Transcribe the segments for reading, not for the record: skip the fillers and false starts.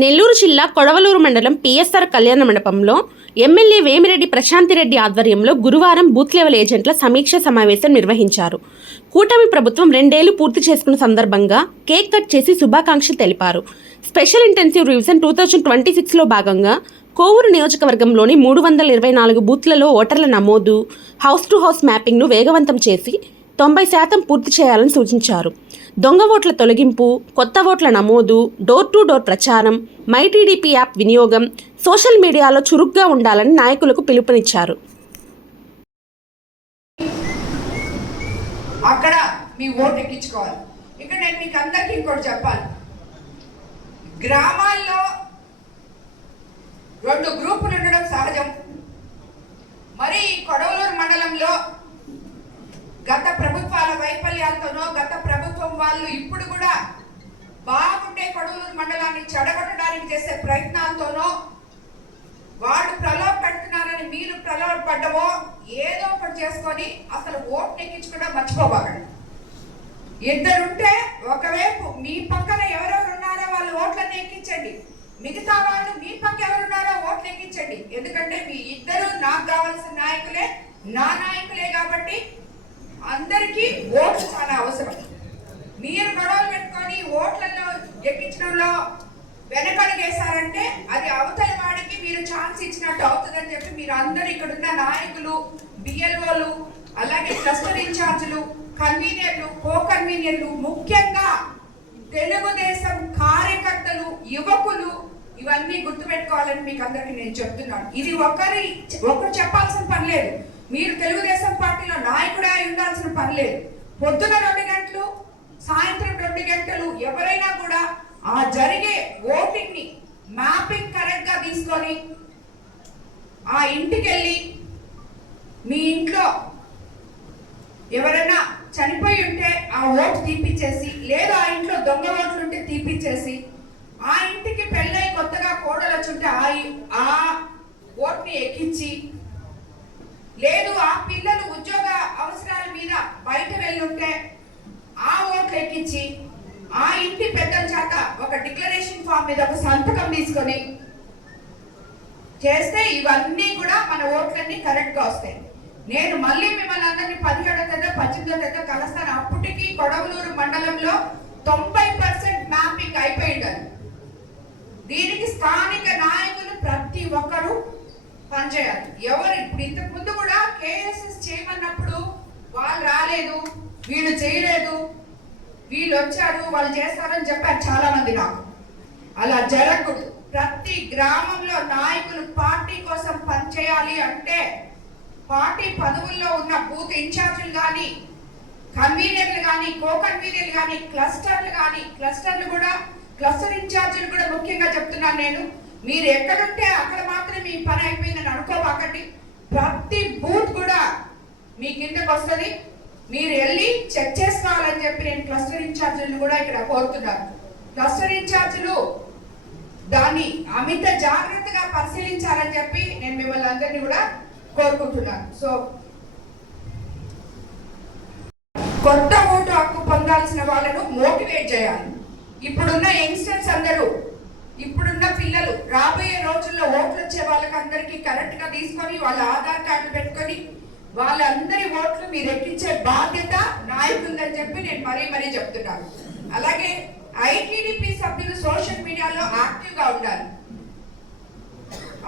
నెల్లూరు జిల్లా కొడవలూరు మండలం పిఎస్ఆర్ కళ్యాణ మండపంలో ఎమ్మెల్యే వేమిరెడ్డి ప్రశాంతిరెడ్డి ఆధ్వర్యంలో గురువారం బూత్ లెవెల్ ఏజెంట్ల సమీక్ష సమావేశం నిర్వహించారు. కూటమి ప్రభుత్వం 2 ఏళ్లు పూర్తి చేసుకున్న సందర్భంగా కేక్ కట్ చేసి శుభాకాంక్షలు తెలిపారు. స్పెషల్ ఇంటెన్సివ్ రివిజన్ 2026లో భాగంగా కోవూరు నియోజకవర్గంలోని 324 బూత్లలో ఓటర్ల నమోదు, హౌస్ టు హౌస్ మ్యాపింగ్ను వేగవంతం చేసి 90% పూర్తి చేయాలని సూచించారు. దొంగ ఓట్ల తొలగింపు, కొత్త ఓట్ల నమోదు, డోర్ టు డోర్ ప్రచారం, మై టీడీపీ యాప్ వినియోగం, సోషల్ మీడియాలో చురుగ్గా ఉండాలని నాయకులకు పిలుపునిచ్చారు. అక్కడ మీ ఓటు ఎక్కించుకోవాలి. ఇక్కడ నేను మీకు అందరికీ ఇంకోటి చెప్పాలి. గ్రామాల్లో 2 గ్రూపులు ఉండడం సహజం. మరి కొడవలూరు మండలంలో గత ప్రభుత్వాల వైఫల్యాలతోనో, గత ప్రభుత్వం వాళ్ళు ఇప్పుడు కూడా బాగుండే కొడవలూరు మండలాన్ని చెడగొట్టడానికి చేసే ప్రయత్నాలతోనో, వాళ్ళు ప్రలోభ పెడుతున్నారని మీరు ప్రలోభ పడ్డవో ఏదో ఒకటి చేసుకొని అసలు ఓటు ఎక్కించుకోవడం మర్చిపోబాకండి. ఇద్దరుంటే ఒకవైపు మీ పక్కన ఎవరెవరు ఉన్నారో వాళ్ళు ఓట్లను ఎక్కించండి, మిగతా వాళ్ళు మీ పక్క ఎవరున్నారో ఓట్లు ఎక్కించండి. ఎందుకంటే మీ ఇద్దరు నాకు కావాల్సిన నాయకులే, నా నాయకులే. కాబట్టి అందరికీ ఓట్లు చాలా అవసరం. మీరు గొడవలు పెట్టుకొని ఓట్లలో ఎక్కించడంలో వెనకడుగేశారంటే అది అవతల వాడికి మీరు ఛాన్స్ ఇచ్చినట్టు అవుతుందని చెప్పి మీరు అందరూ ఇక్కడున్న నాయకులు, బిఎల్ఓలు, అలాగే క్లస్టర్ ఇన్ఛార్జీలు, కన్వీనర్లు, కో కన్వీనర్లు, ముఖ్యంగా తెలుగుదేశం కార్యకర్తలు, యువకులు ఇవన్నీ గుర్తుపెట్టుకోవాలని మీకు అందరికీ నేను చెప్తున్నాను. ఇది ఒకరు చెప్పాల్సిన పని లేదు. మీరు తెలుగుదేశం పార్టీలో నాయకుడే ఉండాల్సిన పని లేదు. పొద్దున 2 గంటలు, సాయంత్రం 2 గంటలు ఎవరైనా కూడా ఆ జరిగే ఓటింగ్ ని మ్యాపింగ్ కరెక్ట్ గా తీసుకొని ఆ ఇంటికి వెళ్ళి మీ ఇంట్లో ఎవరైనా చనిపోయి ఉంటే ఆ ఓటు తీపిచ్చేసి, లేదా ఆ ఇంట్లో దొంగ ఓట్లు ఉంటే తీపిచ్చేసి, ఆ ఇంటికి పెళ్ళై కొత్తగా కోడలు వచ్చుంటే ఆ ఓట్ని ఎక్కించి, లేదు ఆ పిల్లలు ఉద్యోగ అవసరాల మీద బయట వెళ్ళుంటే ఆ ఓట్లు ఎక్కించి, ఆ ఇంటి పెద్దల చేత ఒక డిక్లరేషన్ ఫామ్ మీద ఒక సంతకం తీసుకొని చేస్తే ఇవన్నీ కూడా మన ఓట్లన్నీ కరెక్ట్ గా వస్తాయి. నేను మళ్ళీ మిమ్మల్ని అందరినీ 17వ తేదీ 18వ తేదీ కలుస్తాను. అప్పటికి కొడవలూరు మండలంలో 90% మ్యాపింగ్ అయిపోయింది. దీనికి స్థానిక నాయకులు ప్రతి ఒక్కరు పనిచేయాలి. ఎవరు ఇప్పుడు ఇంతకు ముందు కూడా కేఎస్ఎస్ చేయమన్నప్పుడు వాళ్ళు రాలేదు, వీళ్ళు చేయలేదు, వీళ్ళు వచ్చారు, వాళ్ళు చేస్తారని చెప్పారు చాలా మంది. నాకు అలా జరగకూడదు. ప్రతి గ్రామంలో నాయకులు పార్టీ కోసం పనిచేయాలి అంటే పార్టీ పదవుల్లో ఉన్న బూత్ ఇన్ఛార్జీలు కానీ, కన్వీనర్లు కానీ, కో కన్వీనర్లు కానీ, క్లస్టర్లు కూడా, క్లస్టర్ ఇన్ఛార్జీలు కూడా ముఖ్యంగా చెప్తున్నాను నేను. మీరు ఎక్కడుంటే అక్కడ మాత్రమే మీ పని అయిపోయిందని అనుకోబాకండి. ప్రతి బూత్ కూడా మీ కిందకు వస్తుంది. మీరు వెళ్ళి చెక్ చేసుకోవాలని చెప్పి నేను క్లస్టర్ ఇన్ఛార్జీలను కూడా ఇక్కడ కోరుతున్నాను. క్లస్టర్ ఇన్ఛార్జీలు దాన్ని అమిత జాగ్రత్తగా పరిశీలించాలని చెప్పి నేను మిమ్మల్ని అందరినీ కూడా కోరుకుంటున్నాను. సో కొత్త ఓటు హక్కు పొందాల్సిన వాళ్ళను మోటివేట్ చేయాలి. ఇప్పుడున్న యంగ్స్టర్స్ అందరూ, ఇప్పుడున్న పిల్లలు రాబోయే రోజుల్లో ఓట్లు వచ్చే వాళ్ళకి అందరికీ కరెక్ట్ గా తీసుకొని వాళ్ళ ఆధార్ కార్డులు పెట్టుకొని వాళ్ళందరి ఓట్లు మీరు ఎక్కించే బాధ్యత నాయకులని చెప్పి నేను మరీ చెప్తున్నాను. అలాగే ఐటీడీపీ సభ్యులు సోషల్ మీడియాలో యాక్టివ్ గా ఉండాలి.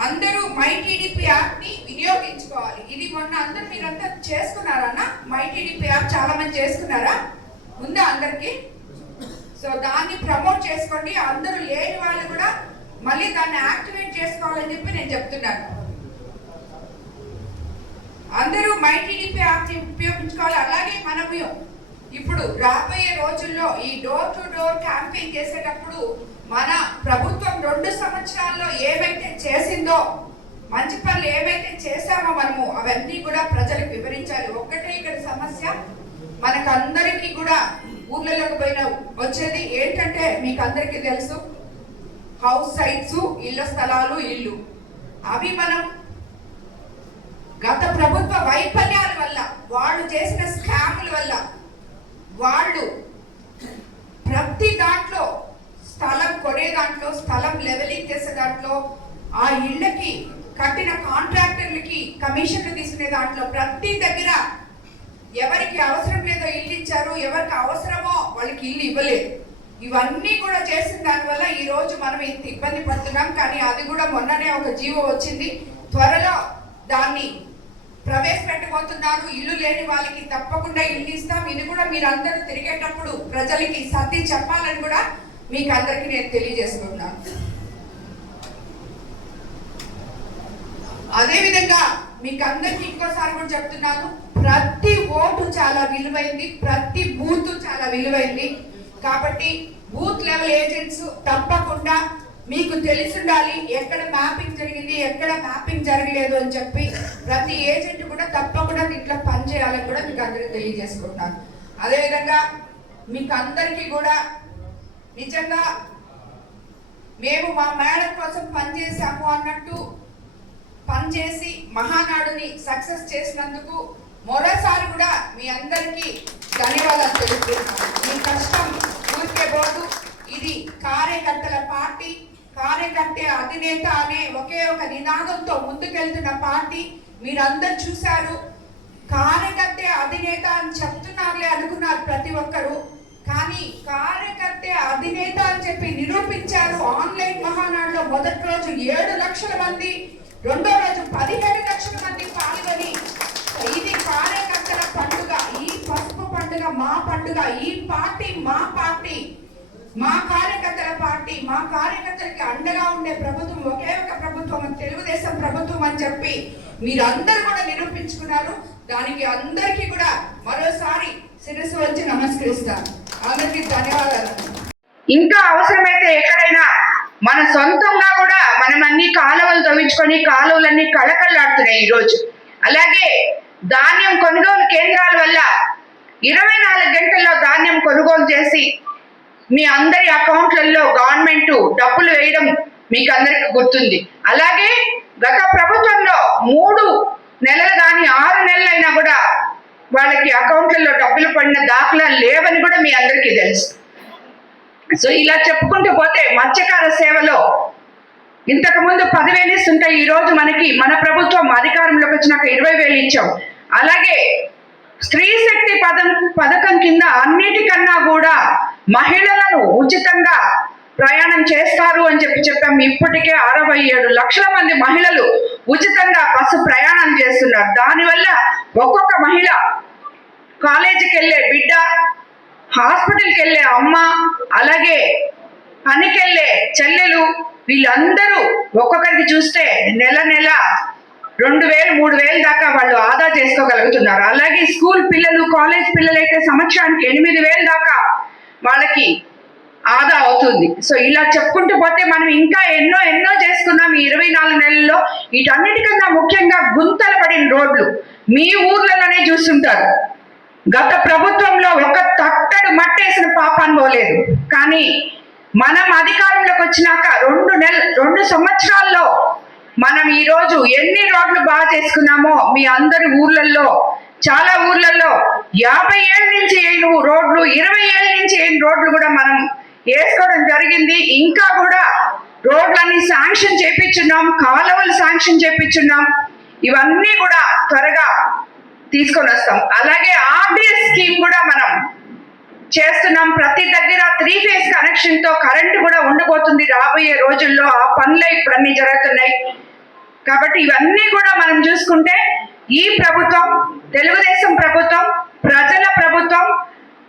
అందరూ మై టీడీపీ యాప్ ని వినియోగించుకోవాలి. ఇది మొన్న అందరూ మీరంతా చేసుకున్నారన్నా? మై టీడీపీ యాప్ చాలా మంది చేసుకున్నారా? ఉందా అందరికి? సో దాన్ని ప్రమోట్ చేసుకోండి. అందరూ లేని వాళ్ళు కూడా మళ్ళీ దాన్ని యాక్టివేట్ చేసుకోవాలని చెప్పి నేను చెప్తున్నాను. అందరూ మై టీడీపీ యాప్ ని ఉపయోగించుకోవాలి. అలాగే మనము ఇప్పుడు రాబోయే రోజుల్లో ఈ డోర్ టు డోర్ క్యాంపెయిన్ చేసేటప్పుడు మన ప్రభుత్వం 2 సంవత్సరాల్లో ఏమైతే చేసిందో, మంచి పనులు ఏమైతే చేశామో మనము అవన్నీ కూడా ప్రజలకు వివరించాలి. ఒక్కటే ఇక్కడ సమస్య, మనకందరికీ కూడా ఊర్లలోకి పోయిన వచ్చేది ఏంటంటే మీకు అందరికీ తెలుసు, హౌస్ సైట్స్, ఇళ్ల స్థలాలు, ఇల్లు. అవి మనం గత ప్రభుత్వ వైఫల్యాల వల్ల, వాళ్ళు చేసిన స్కాముల వల్ల, వాళ్ళు ప్రతి దాంట్లో స్థలం కొనే దాంట్లో, స్థలం లెవెలింగ్ దాంట్లో, ఆ ఇళ్ళకి కట్టిన కాంట్రాక్టర్లకి కమిషన్లు తీసుకునే దాంట్లో ప్రతి దగ్గర ఎవరికి అవసరం లేదో ఇల్లు ఇచ్చారు, ఎవరికి అవసరమో వాళ్ళకి ఇల్లు ఇవ్వలేదు. ఇవన్నీ కూడా చేసిన దానివల్ల ఈ రోజు మనం ఇంత ఇబ్బంది పడుతున్నాం. కానీ అది కూడా మొన్ననే ఒక జీవో వచ్చింది, త్వరలో దాన్ని ప్రవేశపెట్టబోతున్నారు. ఇల్లు లేని వాళ్ళకి తప్పకుండా ఇల్లు ఇస్తాం. ఇది కూడా మీరందరూ తిరిగేటప్పుడు ప్రజలకి సర్ది చెప్పాలని కూడా మీకు అందరికీ నేను తెలియజేసుకుంటున్నాను. అదేవిధంగా మీకు అందరికీ ఇంకోసారి కూడా చెప్తున్నాను, ప్రతి ఓటు చాలా విలువైంది, ప్రతి బూత్ చాలా విలువైంది. కాబట్టి బూత్ లెవెల్ ఏజెంట్స్ తప్పకుండా మీకు తెలిసి ఉండాలి ఎక్కడ మ్యాపింగ్ జరిగింది, ఎక్కడ మ్యాపింగ్ జరగలేదు అని చెప్పి ప్రతి ఏజెంట్ కూడా తప్పకుండా దీంట్లో పనిచేయాలని కూడా మీకు అందరికీ తెలియజేసుకుంటున్నాను. అదేవిధంగా మీకు అందరికీ కూడా నిజంగా మేము మా మేడం కోసం పనిచేసాము అన్నట్టు పనిచేసి మహానాడుని సక్సెస్ చేసినందుకు మరోసారి కూడా మీ అందరికీ ధన్యవాదాలు తెలుపుతున్నాను. మీ కష్టం ఊరికే పోదు. ఇది కార్యకర్తల పార్టీ, కార్యకర్త అధినేత అనే ఒకే ఒక నినాదంతో ముందుకెళ్తున్న పార్టీ. మీరందరూ చూశారు, కార్యకర్త అధినేత అని చెప్తున్నారులే అనుకున్నారు ప్రతి ఒక్కరు, కానీ కార్యకర్త అధినేత అని చెప్పి నిరూపించారు. ఆన్లైన్ మహానాడులో మొదటి రోజు 7 లక్షల మంది, రెండో రోజు 17 లక్షల మంది పాల్గొని ఇది కార్యకర్తల పండుగ, ఈ పసుపు పండుగ మా పండుగ, ఈ పార్టీ మా పార్టీ, మా కార్యకర్తల పార్టీ, మా కార్యకర్తలకి అండగా ఉండే ప్రభుత్వం ఒకే ఒక ప్రభుత్వం, తెలుగుదేశం ప్రభుత్వం అని చెప్పి మీరందరూ కూడా నిరూపించుకున్నారు. దానికి అందరికీ కూడా మరోసారి శిరస్సు వచ్చి నమస్కరిస్తాను. అందరికీ ధన్యవాదాలు. ఇంకా అవసరమైతే ఎక్కడైనా మన సొంతంగా కూడా మనం అన్ని కాలువలు తవ్వించుకొని కాలువలన్నీ కళకళలాడుతున్నాయి ఈరోజు. అలాగే ధాన్యం కొనుగోలు కేంద్రాల వల్ల 24 గంటల్లో ధాన్యం కొనుగోలు చేసి మీ అందరి అకౌంట్లలో గవర్నమెంట్ డబ్బులు వేయడం మీకు అందరికి గుర్తుంది. అలాగే గత ప్రభుత్వంలో 3 నెలలు కానీ 6 నెలలైనా కూడా వాళ్ళకి అకౌంట్లలో డబ్బులు పడిన దాఖలాలు లేవని కూడా మీ అందరికీ తెలుసు. సో ఇలా చెప్పుకుంటూ పోతే మత్స్యకార సేవలో ఇంతకు ముందు 10,000 ఇస్తుంటే ఈ రోజు మనకి మన ప్రభుత్వం అధికారంలోకి వచ్చినాక 20,000 ఇచ్చాం. అలాగే స్త్రీ శక్తి పథకం కింద అన్నిటికన్నా కూడా మహిళలను ఉచితంగా ప్రయాణం చేస్తారు అని చెప్పాం. ఇప్పటికే 67 లక్షల మంది మహిళలు ఉచితంగా బస్సు ప్రయాణం చేస్తున్నారు. దానివల్ల ఒక్కొక్క మహిళ, కాలేజీకి వెళ్ళే బిడ్డ, హాస్పిటల్కి వెళ్ళే అమ్మ, అలాగే పనికెళ్ళే చెల్లెలు, వీళ్ళందరూ ఒక్కొక్కరికి చూస్తే నెల 2,000, 3,000 దాకా వాళ్ళు ఆదా చేసుకోగలుగుతున్నారు. అలాగే స్కూల్ పిల్లలు, కాలేజ్ పిల్లలైతే సంవత్సరానికి 8,000 దాకా వాళ్ళకి ఆదా అవుతుంది. సో ఇలా చెప్పుకుంటూ పోతే మనం ఇంకా ఎన్నో చేసుకున్నాం ఈ 24 నెలల్లో. వీటన్నిటికన్నా ముఖ్యంగా గుంతలు పడిన రోడ్లు మీ ఊర్లలోనే చూస్తుంటారు. గత ప్రభుత్వంలో ఒక తట్టడు మట్టేసిన పాపాన్ని పోలేదు. కానీ మనం అధికారంలోకి వచ్చినాక 2 సంవత్సరాల్లో మనం ఈరోజు ఎన్ని రోడ్లు బాగా చేసుకున్నామో మీ అందరి ఊర్లలో, చాలా ఊర్లలో 50 ఏళ్ళ నుంచి వేయని రోడ్లు, 20 ఏళ్ళ నుంచి వేయని రోడ్లు కూడా మనం వేసుకోవడం జరిగింది. ఇంకా కూడా రోడ్లన్నీ శాంక్షన్ చేపించున్నాం, కాలువలు శాంక్షన్ చేపించున్నాం. ఇవన్నీ కూడా త్వరగా తీసుకొని వస్తాం. అలాగే ఆర్డిఎస్ స్కీమ్ కూడా మనం చేస్తున్నాం. ప్రతి దగ్గర 3 ఫేజ్ కనెక్షన్ తో కరెంట్ కూడా ఉండబోతుంది రాబోయే రోజుల్లో. ఆ పనులే ఇప్పుడు అన్ని జరుగుతున్నాయి. కాబట్టి ఇవన్నీ కూడా మనం చూసుకుంటే ఈ ప్రభుత్వం తెలుగుదేశం ప్రభుత్వం, ప్రజల ప్రభుత్వం,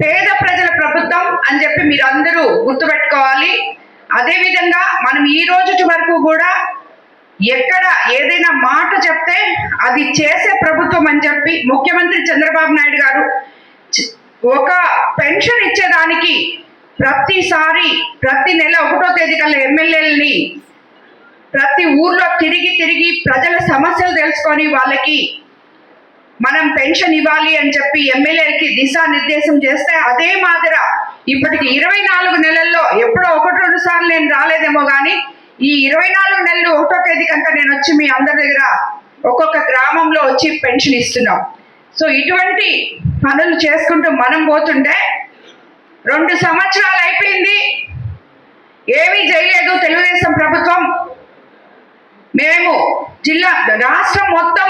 పేద ప్రజల ప్రభుత్వం అని చెప్పి మీరు అందరూ గుర్తుపెట్టుకోవాలి. అదేవిధంగా మనం ఈ రోజు వరకు కూడా ఎక్కడ ఏదైనా మాట చెప్తే అది చేసే ప్రభుత్వం అని చెప్పి ముఖ్యమంత్రి చంద్రబాబు నాయుడు గారు ఒక పెన్షన్ ఇచ్చేదానికి ప్రతిసారి ప్రతి నెల 1వ తేదీ కల్లా ఎమ్మెల్యేలని ప్రతి ఊర్లో తిరిగి ప్రజల సమస్యలు తెలుసుకొని వాళ్ళకి మనం పెన్షన్ ఇవ్వాలి అని చెప్పి ఎమ్మెల్యేలకి దిశానిర్దేశం చేస్తే అదే మాదిర ఇప్పటికి 24 నెలల్లో ఎప్పుడో 1-2 సార్లు నేను రాలేదేమో కానీ ఈ 24 నెలలు 1వ తేదీ కంటే నేను వచ్చి మీ అందరి దగ్గర ఒక్కొక్క గ్రామంలో వచ్చి పెన్షన్ ఇస్తున్నాం. సో ఇటువంటి పనులు చేసుకుంటూ మనం పోతుంటే 2 సంవత్సరాలు అయిపోయింది, ఏమీ చేయలేదు తెలుగుదేశం ప్రభుత్వం. మేము రాష్ట్రం మొత్తం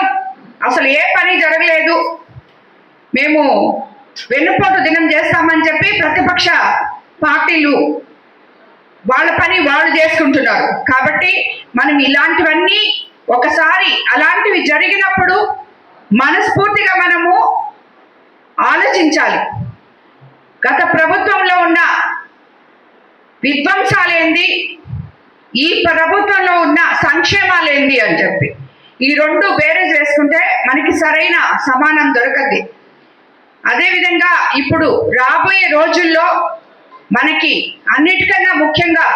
అసలు ఏ పని జరగలేదు, మేము వెన్నుపోటు దినం చేస్తామని చెప్పి ప్రతిపక్ష పార్టీలు వాళ్ళ పని వాళ్ళు చేసుకుంటున్నారు. కాబట్టి మనం ఇలాంటివన్నీ ఒకసారి అలాంటివి జరిగినప్పుడు మనస్ఫూర్తిగా మనము ఆలోచించాలి. గత ప్రభుత్వంలో ఉన్న విధ్వంసాలు ఏంది, ఈ ప్రభుత్వంలో ఉన్న సంక్షేమాలు ఏంది అని చెప్పి ఈ రెండు వేరే చేసుకుంటే మనకి సరైన సమానం దొరకద్ది. అదేవిధంగా ఇప్పుడు రాబోయే రోజుల్లో మనకి అన్నిటికన్నా ముఖ్యంగా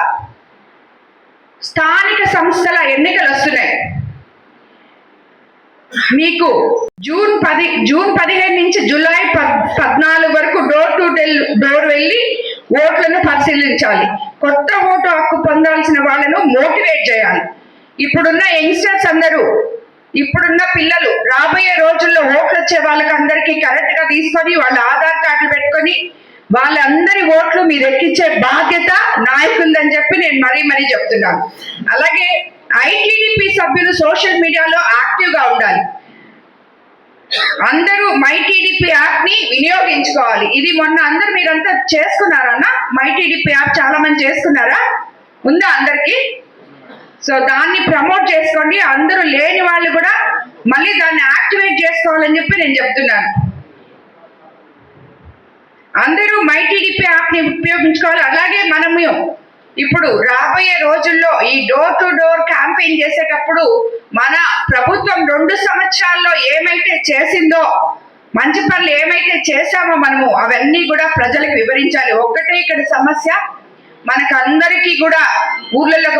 స్థానిక సంస్థల ఎన్నికలు వస్తున్నాయి. మీకు జూన్ 15 నుంచి జూలై 14 వరకు డోర్ టు డోర్ వెళ్ళి ఓట్లను పరిశీలించాలి. కొత్త ఓటు హక్కు పొందాల్సిన వాళ్ళను మోటివేట్ చేయాలి. ఇప్పుడున్న యంగ్స్టర్స్ అందరూ, ఇప్పుడున్న పిల్లలు రాబోయే రోజుల్లో ఓట్లు వచ్చే వాళ్ళకి అందరికీ కరెక్ట్గా తీసుకొని వాళ్ళ ఆధార్ కార్డులు పెట్టుకొని వాళ్ళందరి ఓట్లు మీరు ఎక్కించే బాధ్యత నాయకులదని చెప్పి నేను మరీ చెప్తున్నాను. అలాగే ఐటీడీపీ సభ్యులు సోషల్ మీడియాలో యాక్టివ్గా ఉండాలి. అందరూ మై టీడీపీ యాప్ ని వినియోగించుకోవాలి. ఇది మొన్న అందరు మీరంతా చేసుకున్నారన్నా? మై టీడీపీ యాప్ చాలా మంది చేసుకున్నారా? ఉందా అందరికి? సో దాన్ని ప్రమోట్ చేసుకోండి. అందరూ లేని వాళ్ళు కూడా మళ్ళీ దాన్ని యాక్టివేట్ చేసుకోవాలని చెప్పి నేను చెప్తున్నాను. అందరూ మై టీడీపీ యాప్ ని ఉపయోగించుకోవాలి. అలాగే మనము ఇప్పుడు రాబోయే రోజుల్లో ఈ డోర్ టు డోర్ క్యాంపెయిన్ చేసేటప్పుడు మన ప్రభుత్వం 2 సంవత్సరాల్లో ఏమైతే చేసిందో, మంచి పనులు ఏమైతే చేశామో మనము అవన్నీ కూడా ప్రజలకు వివరించాలి. ఒక్కటే ఇక్కడ సమస్య, మనకందరికీ కూడా ఊర్లలోకి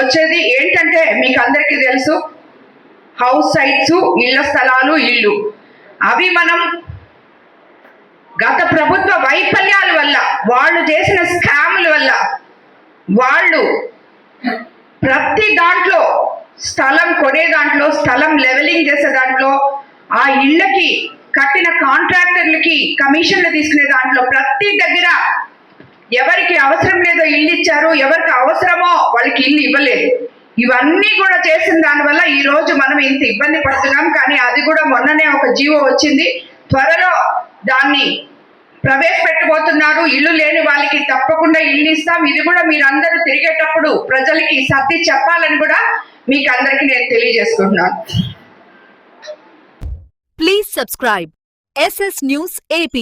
వచ్చేది ఏంటంటే మీకు అందరికీ తెలుసు, హౌస్ సైట్స్, ఇళ్ల స్థలాలు, ఇల్లు. అవి మనం గత ప్రభుత్వ వైఫల్యాల వల్ల, వాళ్ళు చేసిన స్కాముల వల్ల, వాళ్ళు ప్రతి దాంట్లో స్థలం కొనే దాంట్లో, స్థలం లెవెలింగ్ చేసే దాంట్లో, ఆ ఇళ్ళకి కట్టిన కాంట్రాక్టర్లకి కమిషన్లు తీసుకునే దాంట్లో ప్రతి దగ్గర ఎవరికి అవసరం లేదో ఇల్లు ఇచ్చారు, ఎవరికి అవసరమో వాళ్ళకి ఇల్లు ఇవ్వలేదు. ఇవన్నీ కూడా చేసిన దానివల్ల ఈ రోజు మనం ఇంత ఇబ్బంది పడుతున్నాం. కానీ అది కూడా మొన్ననే ఒక జీవో వచ్చింది, త్వరలో దాన్ని ప్రవేశపెట్టబోతున్నారు. ఇల్లు లేని వాళ్ళకి తప్పకుండా ఇల్లు ఇస్తాం. ఇది కూడా మీరందరూ తిరిగేటప్పుడు ప్రజలకి సర్ది చెప్పాలని కూడా మీకు అందరికీ నేను తెలియజేసుకుంటున్నాను. Please subscribe SS News AP.